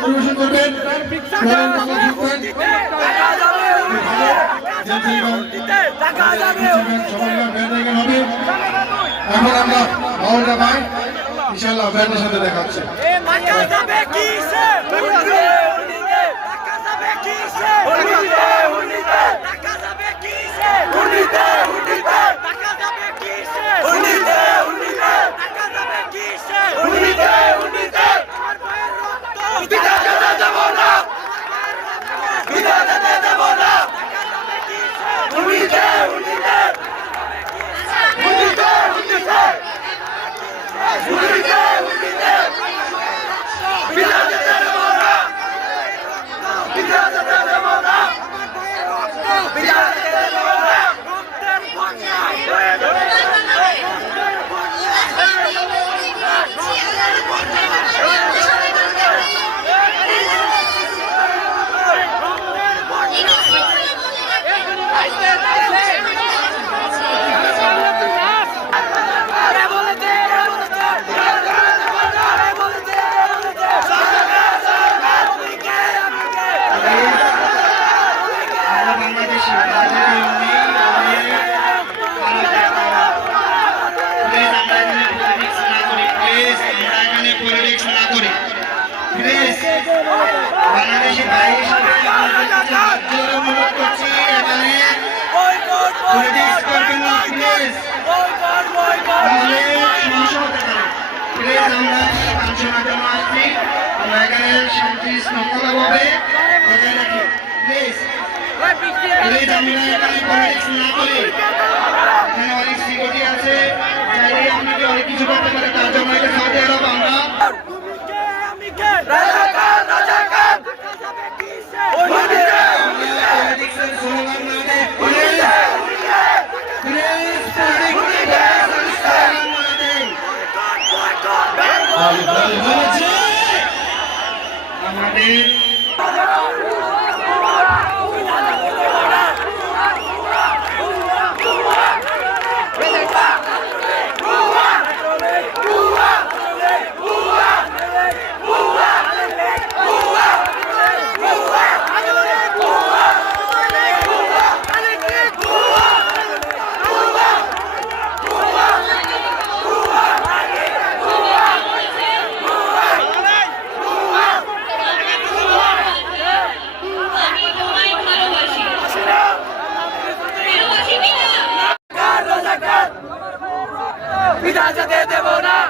পরিবেশন করবেন এখন আমরা মাহলটা পাই ইনশাআল্লাহ ব্যান্ডের সাথে দেখা হচ্ছে। বাংলাদেশি ভাই হিসেবে অনুরোধ করছি এখানে পলিটিক্স করবেন না প্লিজ, তাহলে সমস্যা হতে পারে। প্লিজ আমরা আলোচনার জন্য আসছি, আমরা এখানে শান্তি শৃঙ্খলাভাবে বজায় রাখি। প্লিজ প্লিজ আমরা এখানে পলিটিক্স না করি, এখানে অনেক সিকিউরিটি আছে, চাইলে আপনাকে অনেক কিছু করতে পারে। তার জন্য এটা সৌদি আরব আমরা বিদায় যেতে দেব না।